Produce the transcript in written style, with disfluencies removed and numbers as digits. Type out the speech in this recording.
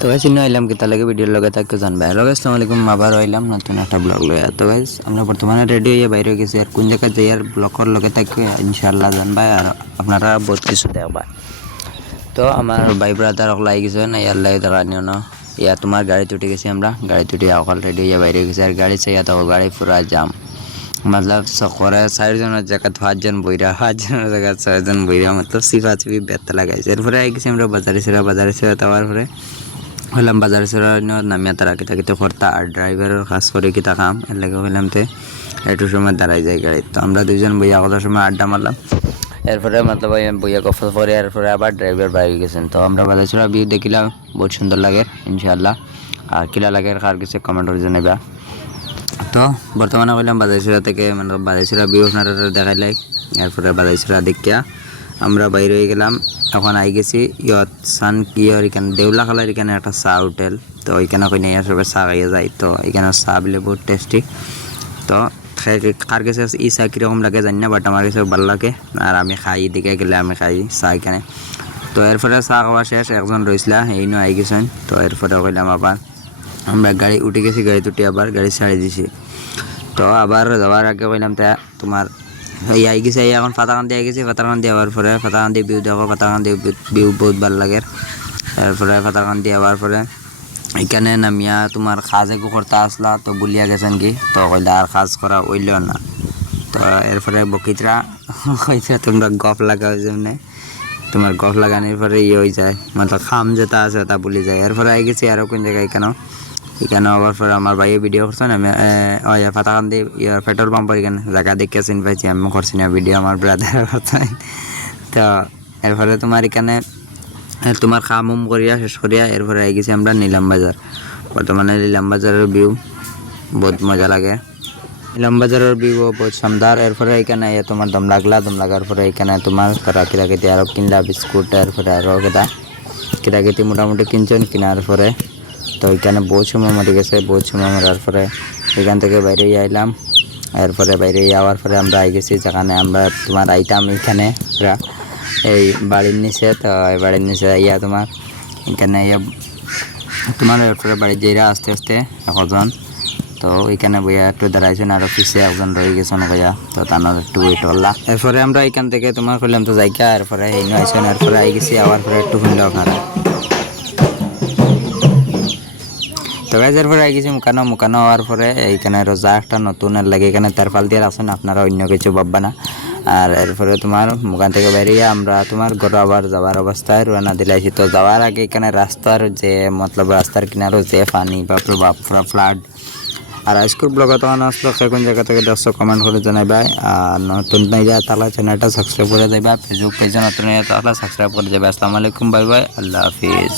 তো গাইস ইনো আইলাম কি তার লাগে ভিডিওর লগে থাকতে জানবে। হ্যালো গাইস, আসসালামু আলাইকুম। আবার আইলাম নতুন একটা ব্লগ লয়ে। তো গাইস আমরা বর্তমানে রেডি হয়ে বাইরে গেছি, আর কোন জায়গায় যাই আর ব্লগের লগে থাকতে ইনশাআল্লাহ জানবা, আর আপনারা বহুত কিছু দেখবা। তো আমার ভাই ব্রাদার অকলাই গেছে না, ইয়ার লাগে দেখা নিও না। ইয়া তোমার গাড়িতে উঠে গেছি, আমরা গাড়িতে উঠে অকল রেডি হয়ে বাইরে গেছি, আর গাড়ি চাইয়া তো গাড়ি পুরা জাম। मतलब সকরে 4 জনের জায়গা 5 জন বইরা, 5 জনের জায়গা 6 জন বইরা, मतलब সিফা সিফি ব্যথা লাগাইছে। এরপরে আই গেছি আমরা বাজারে সেরা তাওয়ার পরে হলাম বাজারে সেরা নামিয়া তারা কিতা করতা, আর ড্রাইভারের কাজ করে কিতা কাম এর লাগে হইলাম তে একটু সময় দাঁড়াই যায় গাড়ি। তো আমরা দুইজন বইয়া কত সময় আড্ডা মারলাম, এরপরে মতলব বইয়া গফ করে এরপরে আবার ড্রাইভার বাইরে গেছেন। তো আমরা বাজারে সেরা ভিউ দেখিলাম, বহুত সুন্দর লাগে ইনশাআল্লাহ। আর কিলা লাগে কার কিছু কমেন্ট করে জানাইবা। তো বর্তমানে কইলাম বাজাইছড়া থেকে, মানে বাজাইছড়া ভিউ আপনারা দেখাইলাই। এরপরে বাজাইছড়া দেখিয়া আমরা বাইরে হয়ে গেলাম। এখন আই গেছি ইয়ত সান কিয়র এখানে দেউলা খালার এখানে একটা চা হোটেল। তো ওইখানে কইনে সবাই চা খাইয়া যায়। তো এখানে চা বলে বহুত টেস্টি। তো কার কাছে এই চা কীরকম লাগে জানি না, বাট আমার কাছে ভালো লাগে, আর আমি খাই দিকে গেলে আমি খাই চা এখানে। তো এরপরে চা খাওয়া শেষ, একজন রয়েছিলা এই নো আই গেছেন। তো এরপরে কইলাম আবার আমরা গাড়ি উঠে গেছি, গাড়ি উঠে আবার গাড়ি ছাড়ি দিছি। তো আবার যাওয়ার আগে কইলাম তা তোমার এই আই গেছে, এখন ফাতাকান্দি আই গেছি। ফাতাকান্দি আবার পরে ফাতাকান্দি ভিউ দেখো, ফাতাকান্দি ভিউ বহুত ভালো লাগে। তারপরে ফাতাকান্দি আবার পরে এখানে নামিয়া তোমার কাজ একটু করতে আসলা, তো বলিয়া গেছেন কি, তো কইলা আর কাজ করা হইল না। তো এরপরে বকিতরা কইছে তোমরা গফ লাগাও, যেমনি তোমার গফ লাগানোর পরে ইয়ে হয়ে যায়, মানে খাম যেটা আছে তা বলি যায়। এরপরে আই গেছি আরও কোন জায়গায় এখানে আবার পরে আমার ভাইয়ে ভিডিও করছেন। আমি ফাতাকান্দি ইয়ার পেট্রোল পাম্পের এখানে জায়গা দেখে চিন পাইছি, আমি করছি না ভিডিও, আমার ব্রাদার করছেন। তো এরপরে তোমার এখানে তোমার খামুম করিয়া শেষ করিয়া এরপরে আই গেছি আমরা নিলাম বাজার। বর্তমানে নিলাম বাজারের ভিউ বহুত মজা লাগে, নিলাম বাজারের ভিউ বহুত শানদার। এরপরে এখানে তোমার দম লাগার পরে এখানে তোমার তারা কিরাকিতি আরও কিনলা বিস্কুট, এরপরে আরও কিরাকিতি মোটামুটি কিনছেন। কেনার পরে তো এখানে বহুত সময় মরে গেছে, বহুত সময় মরার পরে এখান থেকে বাইরে আইলাম। এরপরে বাইরে যাওয়ার পরে আমরা আই গেছি যেখানে আমরা তোমার আইতাম এখানে এই বাড়ির নিচে। তো এই বাড়ির নিচে ইয়া তোমার এখানে ইয়া তোমার এরপরে বাড়ির যাইরা আস্তে আস্তে একজন, তো ওইখানে বইয়া একটু দাঁড়াইছেন, আরও পিছিয়ে একজন রয়ে গেছেন বইয়া। তো তার একটু ওয়েট করলা। এরপরে আমরা এখান থেকে তোমার করলাম তো যাইকা, এরপরে এই নয়ছেন। এরপরে আই গেছি আবার পরে একটু শুনলে আপনারা। তো গাইজ এরপরে আই গেছি মুখানো হওয়ার পরে এইখানে রোজা একটা নতুনের লাগে এখানে তারপাল দিয়ে আসেন, আপনারা অন্য কিছু ভাববা না। আর এরপরে তোমার মুখান থেকে বেরিয়ে আমরা তোমার ঘরে আবার যাওয়ার অবস্থায় রওনা দিলাইছি। তো যাওয়ার আগে এখানে রাস্তার যে মতলব রাস্তার কিনারও যে পানি বা প্রভাব পুরা ফ্লাড। আর হাইস্কুল ব্লগে তখন আসলো কোন জায়গা থেকে দর্শক কমেন্ট করে জানাইবা। আর নতুন নাই যায় তাহলে চ্যানেলটা সাবস্ক্রাইব করে দেবা, ফেসবুক পেজে নতুন তাহলে সাবস্ক্রাইব করে দেবে। আসসালামু আলাইকুম, বাই বাই, আল্লাহ হাফিজ।